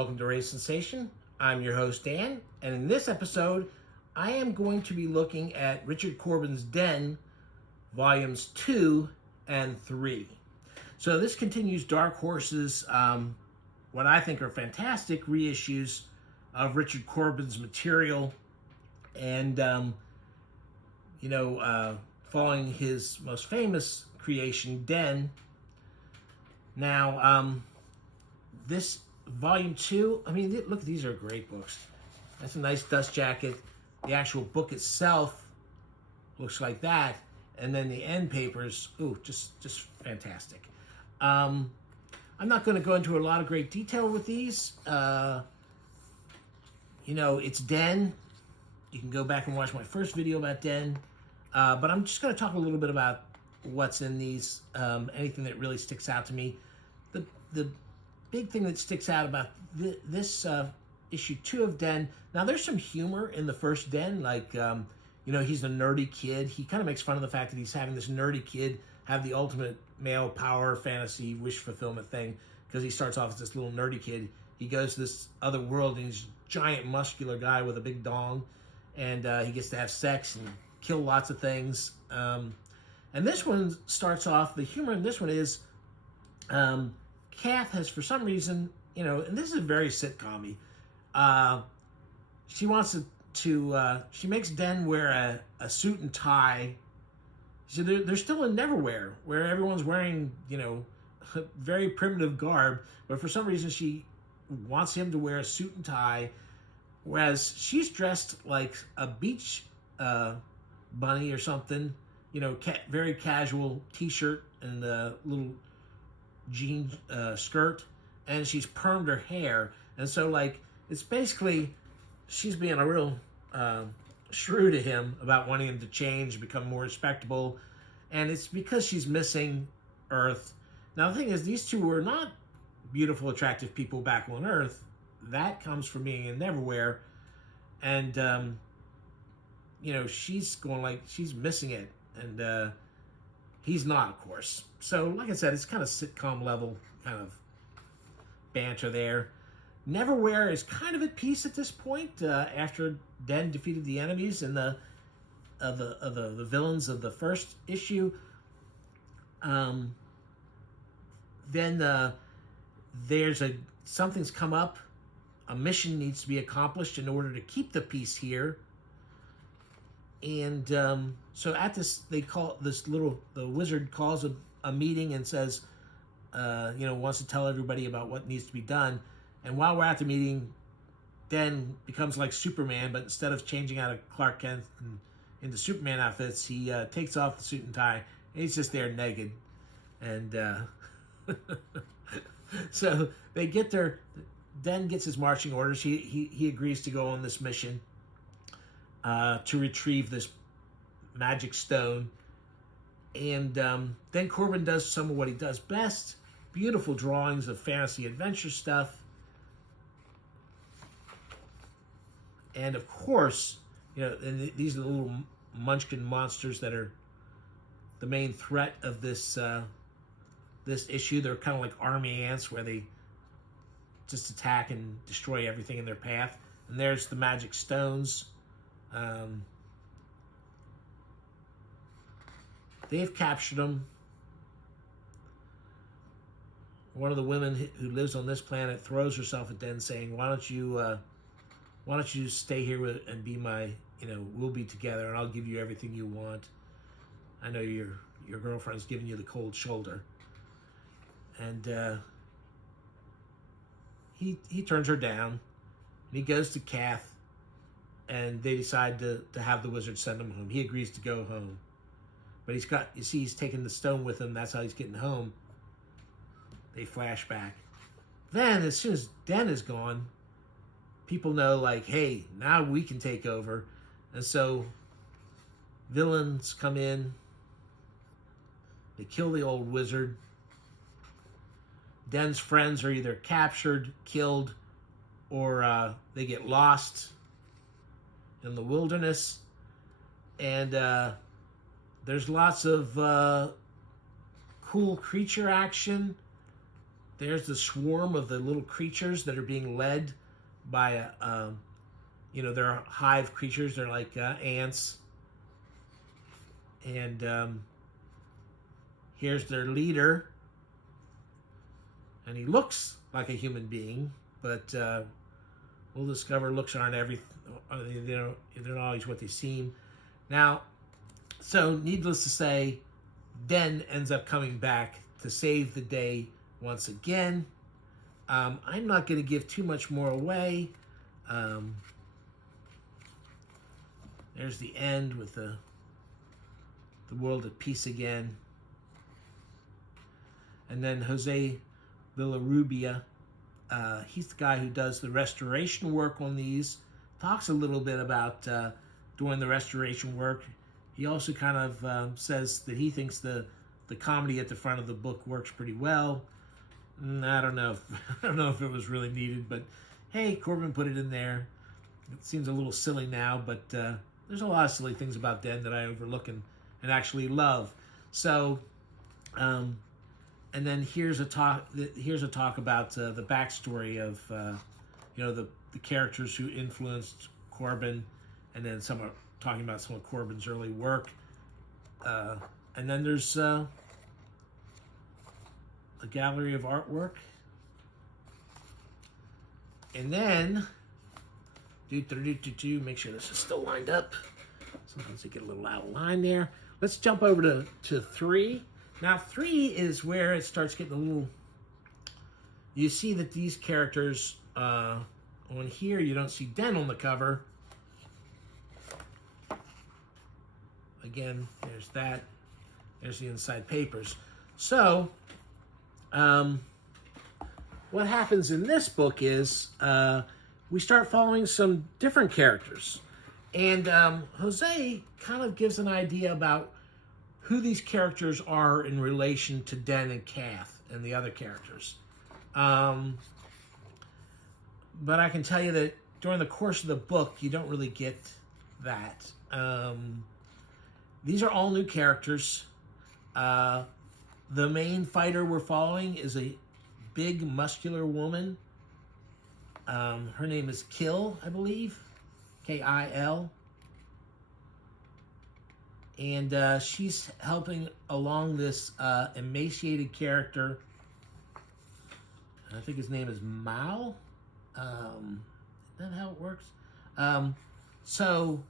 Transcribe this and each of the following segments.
Welcome to Race Sensation. I'm your host, Dan, and in this episode, I am going to be looking at Richard Corbin's Den, Volumes 2 and 3. So this continues Dark Horse's, what I think are fantastic reissues of Richard Corbin's material, and, following his most famous creation, Den. Now, this Volume 2, I mean, look, these are great books. That's a nice dust jacket. The actual book itself looks like that. And then the end papers, just fantastic. I'm not going to go into a lot of great detail with these. It's Den. You can go back and watch my first video about Den. But I'm just going to talk a little bit about what's in these, anything that really sticks out to me. The big thing that sticks out about this issue 2 of Den, now there's some humor in the first Den, like, he's a nerdy kid. He kind of makes fun of the fact that he's having this nerdy kid have the ultimate male power fantasy wish fulfillment thing, because he starts off as this little nerdy kid. He goes to this other world, and he's a giant muscular guy with a big dong, and he gets to have sex and kill lots of things. And this one starts off, the humor in this one is, Kath has, for some reason, and this is very sitcom-y, she wants to she makes Den wear a suit and tie. So they're still in Neverwhere, where everyone's wearing, very primitive garb, but for some reason she wants him to wear a suit and tie, whereas she's dressed like a beach bunny or something, very casual t-shirt and a little jean skirt, and she's permed her hair, and so it's basically she's being a real shrew to him about wanting him to change, become more respectable, and it's because she's missing Earth. Now the thing is, these two were not beautiful, attractive people back on Earth. That comes from being in Neverwhere, and she's going she's missing it, and he's not, of course. So, like I said, it's kind of sitcom level kind of banter there. Neverwhere is kind of at peace at this point after Den defeated the enemies and the villains of the first issue. Then there's something's come up. A mission needs to be accomplished in order to keep the peace here. And so at this, they call the wizard calls a meeting and says, wants to tell everybody about what needs to be done. And while we're at the meeting, Den becomes like Superman, but instead of changing out of Clark Kent into Superman outfits, he takes off the suit and tie, and he's just there naked. And so they get their, Den gets his marching orders. He agrees to go on this mission to retrieve this magic stone. And then Corbin does some of what he does best. Beautiful drawings of fantasy adventure stuff. And of course, these are the little munchkin monsters that are the main threat of this this issue. They're kind of like army ants, where they just attack and destroy everything in their path. And there's the magic stones. They've captured them. One of the women who lives on this planet throws herself at Den, saying, "Why don't you stay here and be my, we'll be together, and I'll give you everything you want. I know your girlfriend's giving you the cold shoulder." And he turns her down, and he goes to Kath, and they decide to have the wizard send him home. He agrees to go home. But he's taking the stone with him. That's how he's getting home. They flash back. Then, as soon as Den is gone, people know, hey, now we can take over. And so, villains come in. They kill the old wizard. Den's friends are either captured, killed, or they get lost in the wilderness. And there's lots of cool creature action. There's the swarm of the little creatures that are being led by they're hive creatures. They're like ants. And here's their leader. And he looks like a human being, but we'll discover looks aren't they're not always what they seem. Now, so needless to say, Den ends up coming back to save the day once again. I'm not going to give too much more away. There's the end with the world at peace again. And then Jose Villarrubia, he's the guy who does the restoration work on these. Talks a little bit about doing the restoration work. He also kind of says that he thinks the comedy at the front of the book works pretty well. I don't know if it was really needed, but hey, Corben put it in there. It seems a little silly now, but there's a lot of silly things about Den that I overlook and actually love. So, and then here's a talk about the backstory of the characters who influenced Corben, and then talking about some of Corben's early work. And then there's a gallery of artwork. And then, make sure this is still lined up. Sometimes they get a little out of line there. Let's jump over to 3. Now, 3 is where it starts getting a little... You see that these characters, on here, you don't see Den on the cover. Again, there's that. There's the inside papers. So, what happens in this book is we start following some different characters. And Jose kind of gives an idea about who these characters are in relation to Den and Kath and the other characters. But I can tell you that during the course of the book, you don't really get that. These are all new characters. The main fighter we're following is a big, muscular woman. Her name is Kill, I believe. K-I-L. And she's helping along this emaciated character. I think his name is Mao. Is that how it works? So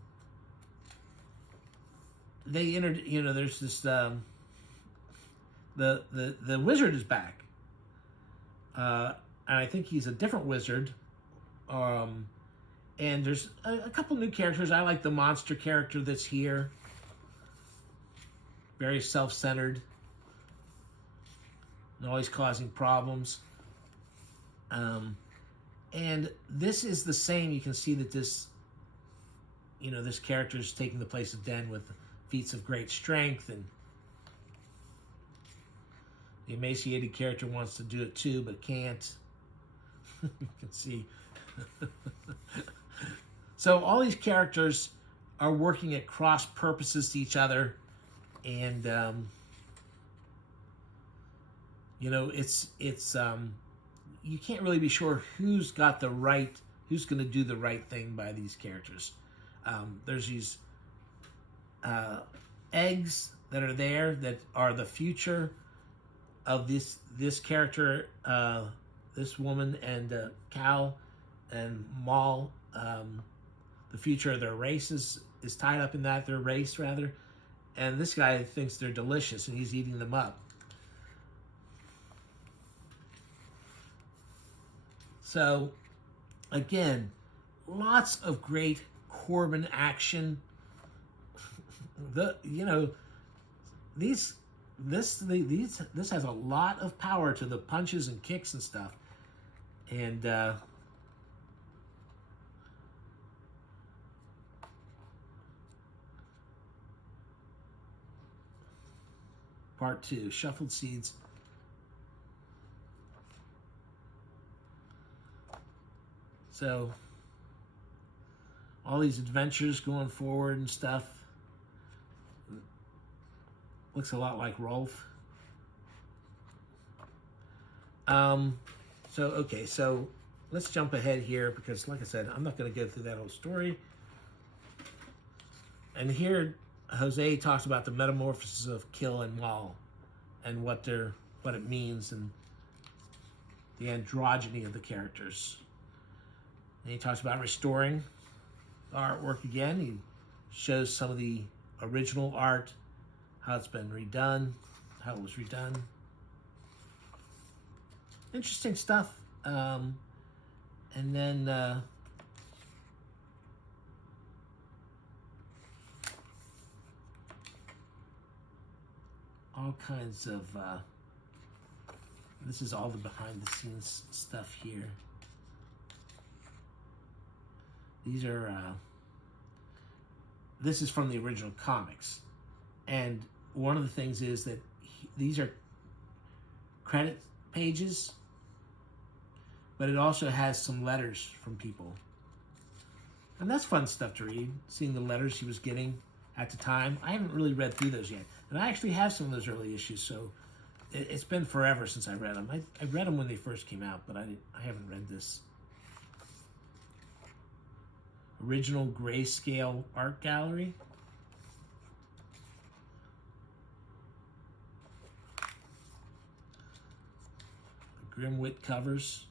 they entered. There's this. The wizard is back, and I think he's a different wizard. And there's a couple new characters. I like the monster character that's here. Very self-centered. And always causing problems. And this is the same. You can see that this character is taking the place of Den with feats of great strength. And the emaciated character wants to do it too, but can't. You can see. So all these characters are working at cross purposes to each other, and it's you can't really be sure who's going to do the right thing by these characters. There's these eggs that are there that are the future of this character, this woman, and Cal and Maul. The future of their race is tied up in that, their race rather. And this guy thinks they're delicious and he's eating them up. So, again, lots of great Corben action. This has a lot of power to the punches and kicks and stuff. And Part 2, Shuffled Seeds. So, all these adventures going forward and stuff. Looks a lot like Rolf. Okay, so let's jump ahead here because, like I said, I'm not going to go through that whole story. And here, Jose talks about the metamorphosis of Kill and Mal and what it means and the androgyny of the characters. And he talks about restoring the artwork again. He shows some of the original art, how it's been redone, how it was redone. Interesting stuff. And then all kinds of this is all the behind the scenes stuff here. These are this is from the original comics, and one of the things is that these are credit pages, but it also has some letters from people, and that's fun stuff to read, seeing the letters he was getting at the time. I haven't really read through those yet, and I actually have some of those early issues, so it's been forever since I read them. I read them when they first came out, but I haven't read this. Original grayscale art gallery. Grimwit covers.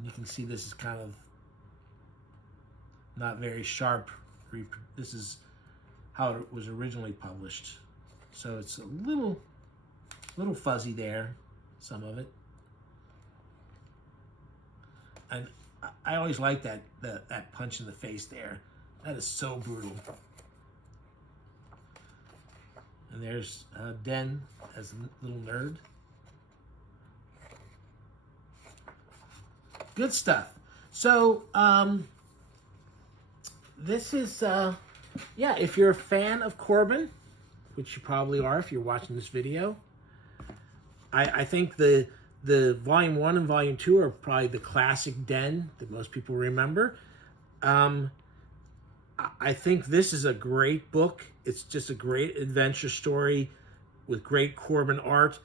You can see this is kind of not very sharp. This is how it was originally published. So it's a little fuzzy there, some of it. And I always like that punch in the face there. That is so brutal. And there's Den as a little nerd. Good stuff. So, this is, yeah, if you're a fan of Corben, which you probably are if you're watching this video, I think the Volume 1 and Volume 2 are probably the classic Den that most people remember. I think this is a great book. It's just a great adventure story with great Corben art.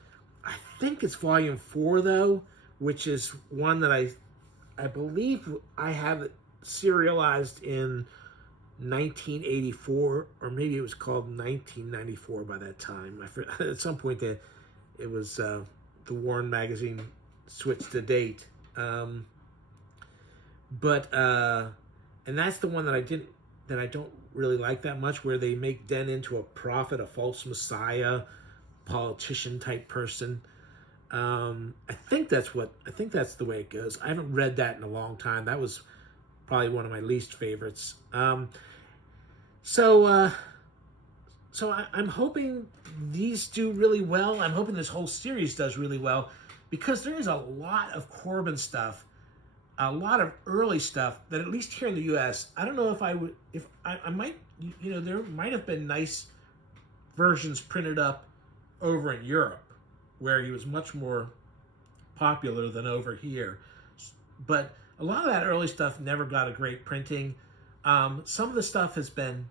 I think it's Volume 4, though, which is one that I believe I have it serialized in 1984, or maybe it was called 1994 by that time. At some point that it was the Warren magazine switched the date. And that's the one that I don't really like that much, where they make Den into a prophet, a false messiah, politician type person. I think that's the way it goes. I haven't read that in a long time. That was probably one of my least favorites. So I'm hoping these do really well. I'm hoping this whole series does really well, because there is a lot of Corben stuff, a lot of early stuff that, at least here in the U.S., I don't know if I would, if I might, there might have been nice versions printed up over in Europe, where he was much more popular than over here. But a lot of that early stuff never got a great printing. Some of the stuff has been,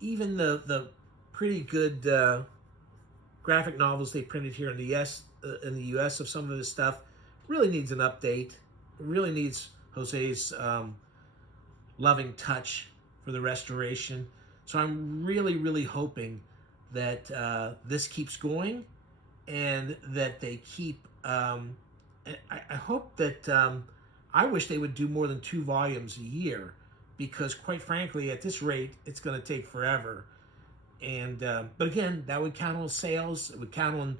even the pretty good graphic novels they printed here in the U.S. of some of his stuff really needs an update. It really needs Jose's loving touch for the restoration. So I'm really, really hoping that this keeps going, and that they keep, I hope that, I wish they would do more than 2 volumes a year, because quite frankly, at this rate, it's going to take forever. And, but again, that would count on sales. It would count on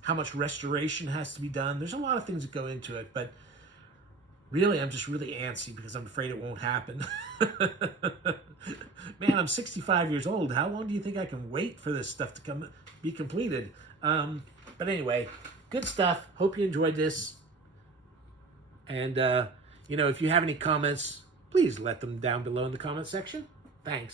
how much restoration has to be done. There's a lot of things that go into it, but really, I'm just really antsy because I'm afraid it won't happen. Man, I'm 65 years old. How long do you think I can wait for this stuff to be completed? But anyway, good stuff. Hope you enjoyed this. And, if you have any comments, please let them down below in the comment section. Thanks.